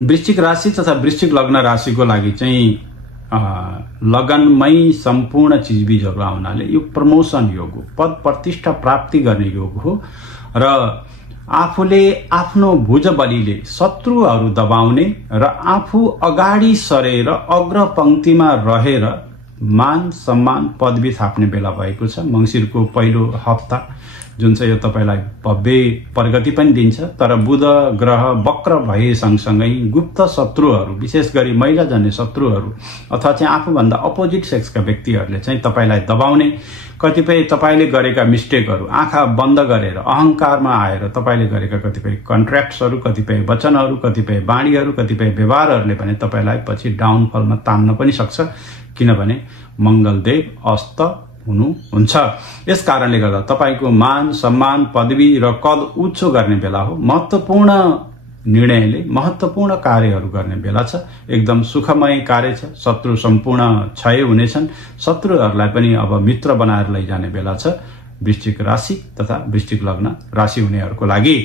वृश्चिक राशि तथा वृश्चिक लग्न राशिको लागि चाहिँ लगनमै सम्पूर्ण चिजबिजहरू आउनाले यो प्रमोसन योग हो, पद प्रतिष्ठा प्राप्ति गर्ने योग हो र आफूले आफ्नो भुजबलीले शत्रुहरू दबाउने र आफू अगाडि सरेर अग्रपंक्तिमा रहेर मान सम्मान पदवी थाप्ने बेला भएको छ। मंसिरको पहिलो हप्ता जुन चाहिँ यो तपाईलाई भव्य प्रगति पनि दिन्छ, तर बुध ग्रह वक्र भए सँगसँगै गुप्त शत्रुहरू, विशेष गरी महिलाजन्य शत्रुहरू अथवा चाहिँ आफूभन्दा अपोजिट सेक्सका व्यक्तिहरूले चाहिँ तपाईलाई दबाउने, कतिपय तपाईले गरेका मिस्टेकहरू आँखा बन्द गरेर अहंकारमा आएर तपाईले गरेका कतिपय कन्ट्र्याक्ट्सहरू, कतिपय वचनहरू, कतिपय बाणीहरू, कतिपय व्यवहारहरूले पनि तपाईलाई पछि डाउनफलमा तान्न पनि सक्छ, किनभने मंगलदेव अस्त हुनुहुन्छ। यस कारणले गर्दा तपाईको मान सम्मान पदवी र कद उच्च गर्ने बेला हो। महत्त्वपूर्ण निर्णयले महत्त्वपूर्ण कार्यहरू गर्ने बेला छ। एकदम सुखमय कार्य छ। शत्रु सम्पूर्ण क्षय हुनेछन्। शत्रुहरूलाई पनि अब मित्र बनाएर लैजाने बेला छ वृश्चिक राशि तथा वृश्चिक लग्न राशि हुनेहरूको लागि।